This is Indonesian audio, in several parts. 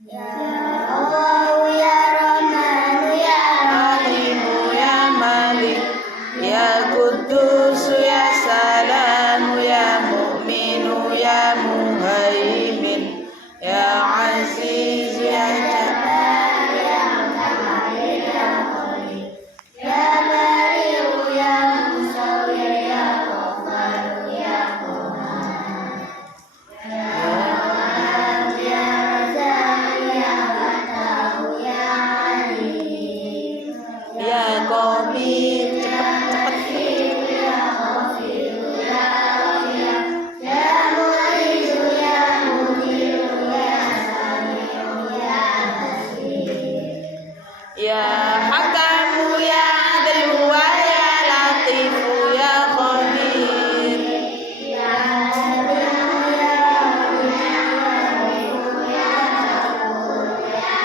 Ya Allah ya Rahman ya Rahim ya Malik ya Quddus ya Salam ya Mu'min ya Muhaimin ya Aziz ya Jabbar ya Muta'al ya Qadir ya Bari ya Musawwir ya Ghaffar ya Qahhar ya Wahhab ya Razzaq ya Fattah ya Alim ya Qadir cepat ya Ghafir ya Ghafir ya Mu'izz ya Mughir ya Sami'u ya Basir ya Hakam ya Adl ya Latif ya Khabir ya Halim ya Rahim ya Ghafur ya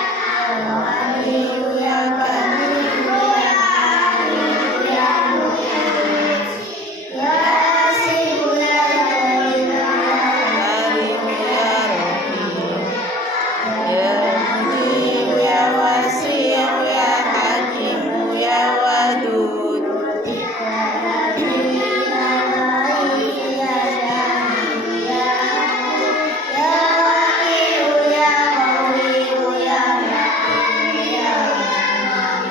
Wali ya Karim ya Alim ya Mu'izz ya Asif ya Jalil ya Karim ya Rahim ya Mujib ya Wasi' ya Hakim ya Wadud ya Latif ya Latif ya Jamil ya Hamid ya Waqi' ya Qawi ya Matin ya Rahman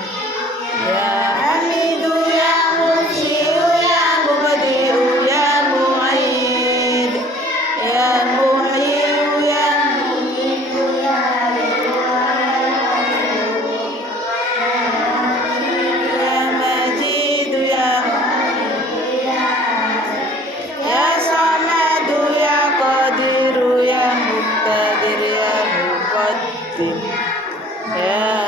ya Hamid ya Muhsin ya Mubdi' ya Mu'id ya Muhyi ya Mumit ya ya Majid ya Wahid ya Ahad ya Samad ya Qadir ya Muqtadir ya Muqaddim ya